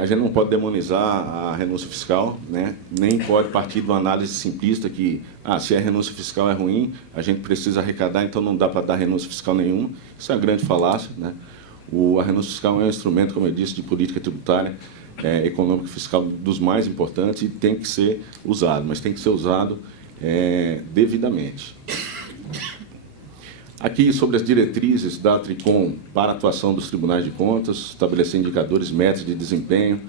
A gente não pode demonizar a renúncia fiscal, né? Nem pode partir de uma análise simplista que, se a renúncia fiscal é ruim, a gente precisa arrecadar, então não dá para dar renúncia fiscal nenhuma. Isso é uma grande falácia, né? A renúncia fiscal é um instrumento, como eu disse, de política tributária, econômica e fiscal dos mais importantes e tem que ser usado, mas tem que ser usado devidamente. Aqui, sobre as diretrizes da Tricom para a atuação dos tribunais de contas, estabelecer indicadores, metas de desempenho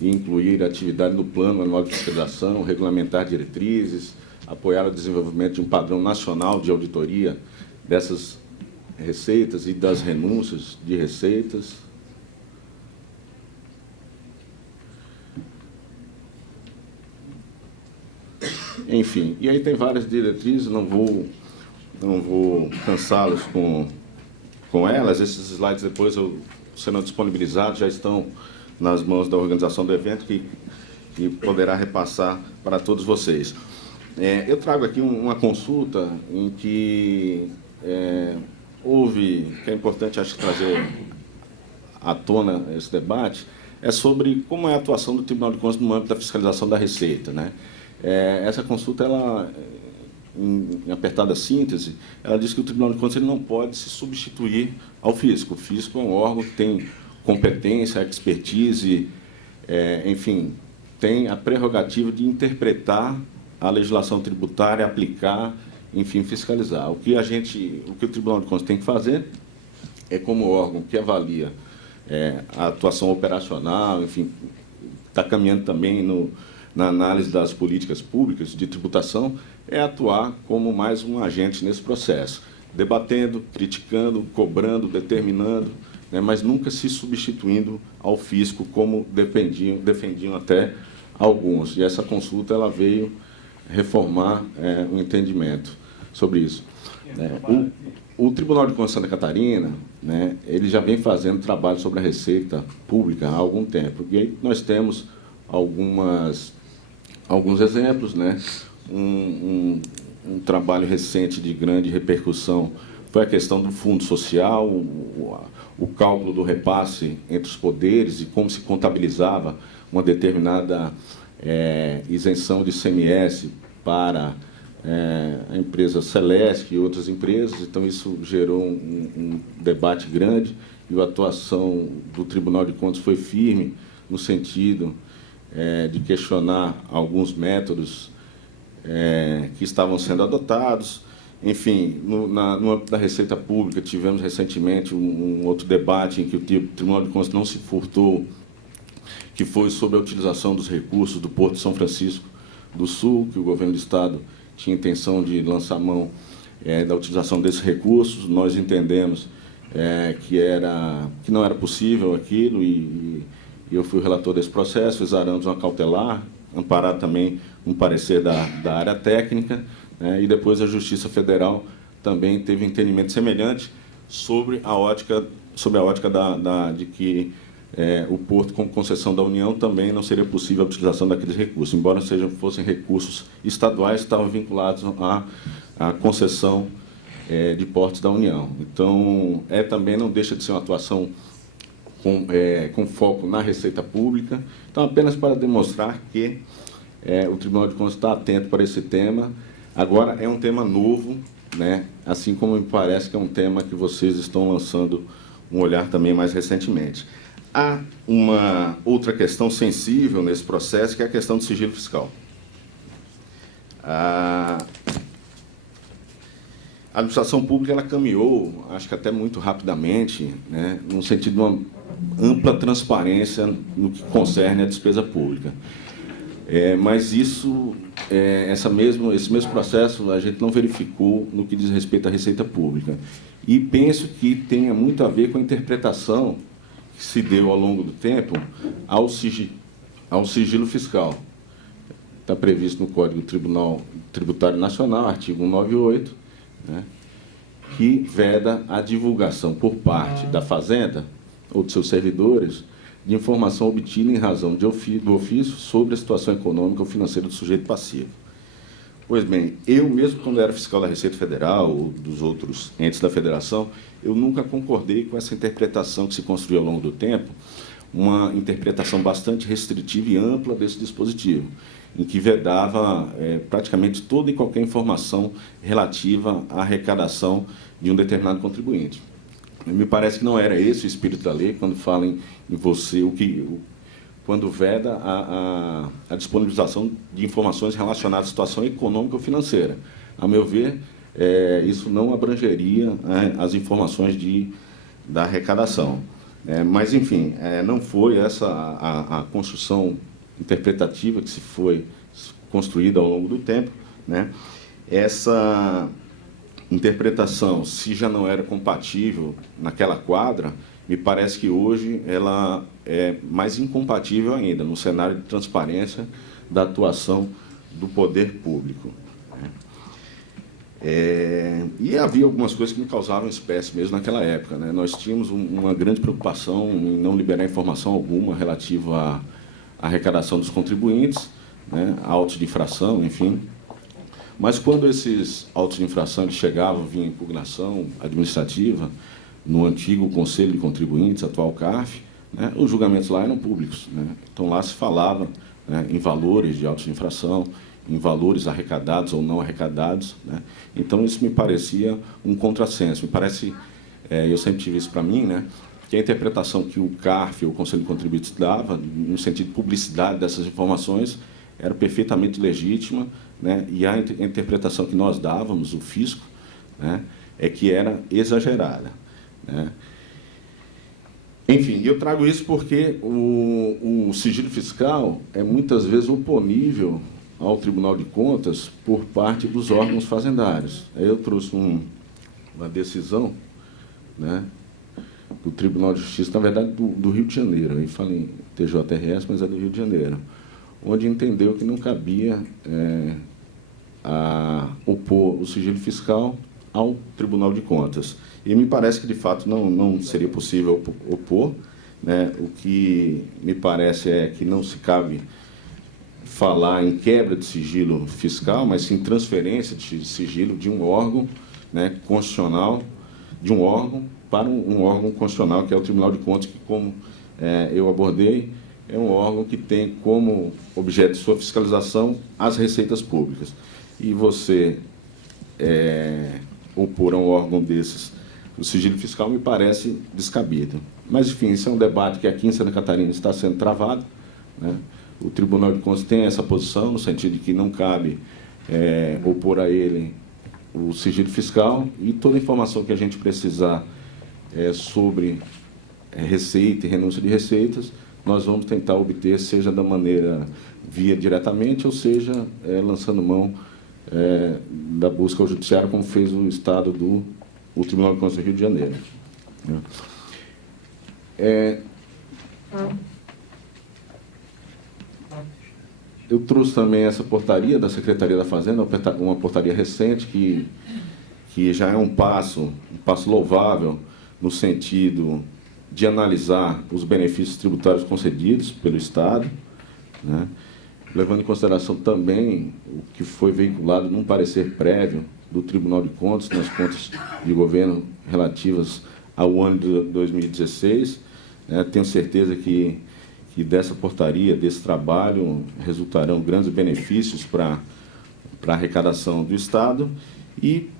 e incluir a atividade no plano anual de fiscalização, regulamentar diretrizes, apoiar o desenvolvimento de um padrão nacional de auditoria dessas receitas e das renúncias de receitas. Enfim, e aí tem várias diretrizes, não vou cansá-los com elas. Esses slides depois serão disponibilizados, já estão nas mãos da organização do evento, que poderá repassar para todos vocês. Eu trago aqui uma consulta em que que é importante, acho, trazer à tona esse debate, é sobre como é a atuação do Tribunal de Contas no âmbito da fiscalização da Receita, né? Essa consulta, ela, em apertada síntese, ela diz que o Tribunal de Contas ele não pode se substituir ao fisco. O fisco é um órgão que tem competência, expertise, enfim, tem a prerrogativa de interpretar a legislação tributária, aplicar, enfim, fiscalizar. O que o Tribunal de Contas tem que fazer é, como órgão que avalia a atuação operacional, enfim, está caminhando também na análise das políticas públicas de tributação, é atuar como mais um agente nesse processo, debatendo, criticando, cobrando, determinando, né, mas nunca se substituindo ao fisco, como defendiam até alguns. E essa consulta ela veio reformar o entendimento sobre isso. O Tribunal de Contas de Santa Catarina, né, ele já vem fazendo trabalho sobre a Receita Pública há algum tempo. E aí nós temos alguns exemplos, né? Um trabalho recente de grande repercussão foi a questão do Fundo Social, o cálculo do repasse entre os poderes e como se contabilizava uma determinada isenção de ICMS para a empresa Celesc e outras empresas. Então, isso gerou um debate grande e a atuação do Tribunal de Contas foi firme no sentido de questionar alguns métodos que estavam sendo adotados. Enfim, no âmbito da Receita Pública, tivemos recentemente um outro debate em que o Tribunal de Contas não se furtou, que foi sobre a utilização dos recursos do Porto de São Francisco do Sul, que o governo do Estado tinha intenção de lançar mão da utilização desses recursos. Nós entendemos que não era possível aquilo e eu fui o relator desse processo, exaramos uma cautelar, amparado também um parecer da área técnica, né, e depois a Justiça Federal também teve um entendimento semelhante sobre a ótica de que o Porto, como concessão da União, também não seria possível a utilização daqueles recursos, embora fossem recursos estaduais, estavam vinculados à concessão de portos da União. Então, também não deixa de ser uma atuação com foco na Receita Pública. Então, apenas para demonstrar que o Tribunal de Contas está atento para esse tema. Agora, é um tema novo, né? Assim como me parece que é um tema que vocês estão lançando um olhar também mais recentemente. Há uma outra questão sensível nesse processo, que é a questão do sigilo fiscal. A administração pública ela caminhou, acho que até muito rapidamente, né, no sentido de uma ampla transparência no que concerne à despesa pública. Mas isso, esse mesmo processo a gente não verificou no que diz respeito à Receita Pública. E penso que tenha muito a ver com a interpretação que se deu ao longo do tempo ao sigilo fiscal. Está previsto no Código Tributário Nacional, artigo 198, né, que veda a divulgação por parte da Fazenda ou de seus servidores de informação obtida em razão do ofício sobre a situação econômica ou financeira do sujeito passivo. Pois bem, eu mesmo, quando era fiscal da Receita Federal ou dos outros entes da Federação, eu nunca concordei com essa interpretação que se construiu ao longo do tempo, uma interpretação bastante restritiva e ampla desse dispositivo, em que vedava praticamente toda e qualquer informação relativa à arrecadação de um determinado contribuinte. Me parece que não era esse o espírito da lei, quando fala em você, quando veda a disponibilização de informações relacionadas à situação econômica ou financeira. A meu ver, isso não abrangeria as informações da arrecadação. Mas, enfim, não foi essa a construção interpretativa que se foi construída ao longo do tempo, né? Essa interpretação, se já não era compatível naquela quadra, me parece que hoje ela é mais incompatível ainda no cenário de transparência da atuação do poder público. E havia algumas coisas que me causavam espécie mesmo naquela época, né? Nós tínhamos uma grande preocupação em não liberar informação alguma relativa à arrecadação dos contribuintes, né? Autos de infração, enfim. Mas quando esses autos de infração chegavam, vinha impugnação administrativa no antigo Conselho de Contribuintes, atual CARF, né, os julgamentos lá eram públicos, né? Então lá se falava, né, em valores de autos de infração, em valores arrecadados ou não arrecadados, né? Então isso me parecia um contrassenso. Me parece, eu sempre tive isso para mim, né, que a interpretação que o CARF, o Conselho de Contribuintes, dava, no sentido de publicidade dessas informações, era perfeitamente legítima, né? E a interpretação que nós dávamos, o fisco, né, é que era exagerada, né? Enfim, eu trago isso porque o sigilo fiscal é muitas vezes oponível ao Tribunal de Contas por parte dos órgãos fazendários. Aí eu trouxe uma decisão, né, do Tribunal de Justiça, na verdade, do Rio de Janeiro. Eu falei TJRS, mas é do Rio de Janeiro, onde entendeu que não cabia opor o sigilo fiscal ao Tribunal de Contas. E me parece que, de fato, não seria possível opor, né? O que me parece é que não se cabe falar em quebra de sigilo fiscal, mas sim transferência de sigilo de um órgão, né, constitucional, de um órgão para um órgão constitucional, que é o Tribunal de Contas, que, como eu abordei, é um órgão que tem como objeto de sua fiscalização as receitas públicas. E você opor a um órgão desses o sigilo fiscal me parece descabido. Mas, enfim, esse é um debate que aqui em Santa Catarina está sendo travado, né? O Tribunal de Contas tem essa posição, no sentido de que não cabe opor a ele o sigilo fiscal, e toda a informação que a gente precisar sobre receita e renúncia de receitas, nós vamos tentar obter, seja da maneira via diretamente, ou seja, lançando mão da busca ao judiciário, como fez o Estado o Tribunal de Contas do Rio de Janeiro. Eu trouxe também essa portaria da Secretaria da Fazenda, uma portaria recente que já é um passo louvável no sentido de analisar os benefícios tributários concedidos pelo Estado, né, levando em consideração também o que foi veiculado num parecer prévio do Tribunal de Contas, nas contas de governo relativas ao ano de 2016. Tenho certeza que dessa portaria, desse trabalho, resultarão grandes benefícios para a arrecadação do Estado. E,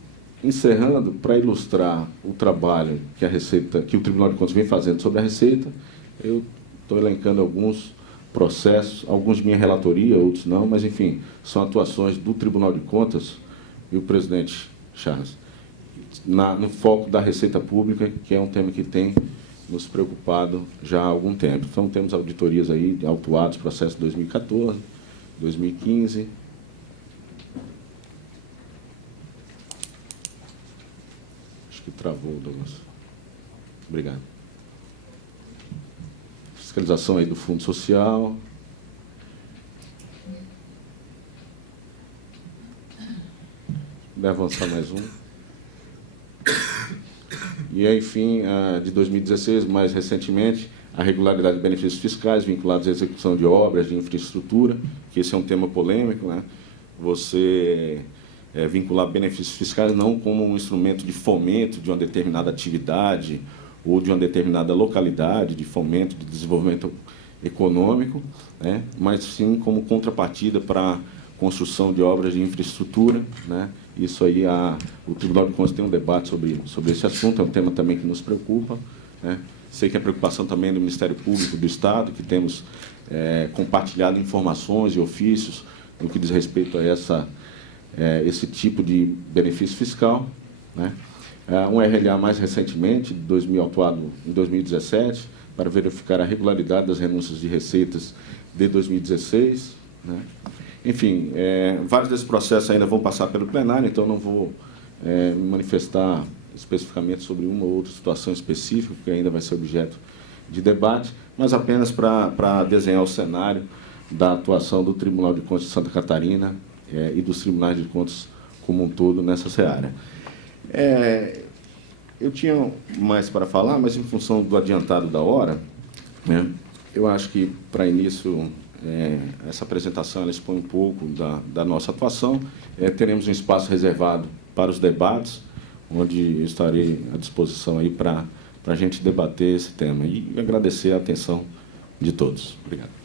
encerrando, para ilustrar o trabalho que o Tribunal de Contas vem fazendo sobre a Receita, eu estou elencando alguns processos, alguns de minha relatoria, outros não, mas, enfim, são atuações do Tribunal de Contas, e o presidente Charles, no foco da Receita Pública, que é um tema que tem nos preocupado já há algum tempo. Então, temos auditorias aí, autuados, processo de 2014, 2015. Acho que travou, Douglas. Obrigado. Fiscalização aí do Fundo Social. Deve avançar mais um. E, enfim, de 2016, mais recentemente, a regularidade de benefícios fiscais vinculados à execução de obras de infraestrutura, que esse é um tema polêmico, né? Você vincular benefícios fiscais não como um instrumento de fomento de uma determinada atividade ou de uma determinada localidade, de fomento de desenvolvimento econômico, né? Mas sim como contrapartida para a construção de obras de infraestrutura, né? Isso aí, o Tribunal de Contas tem um debate sobre esse assunto, é um tema também que nos preocupa, né? Sei que é preocupação também do Ministério Público do Estado, que temos compartilhado informações e ofícios no que diz respeito a esse tipo de benefício fiscal, né? Um RLA mais recentemente, atuado em 2017, para verificar a regularidade das renúncias de receitas de 2016, né? Enfim, vários desses processos ainda vão passar pelo plenário, então não vou me manifestar especificamente sobre uma ou outra situação específica, que ainda vai ser objeto de debate, mas apenas para desenhar o cenário da atuação do Tribunal de Contas de Santa Catarina e dos tribunais de contas como um todo nessa seara. Eu tinha mais para falar, mas em função do adiantado da hora, né, eu acho que, para início, essa apresentação ela expõe um pouco da nossa atuação. Teremos um espaço reservado para os debates, onde eu estarei à disposição aí para a gente debater esse tema. E agradecer a atenção de todos. Obrigado.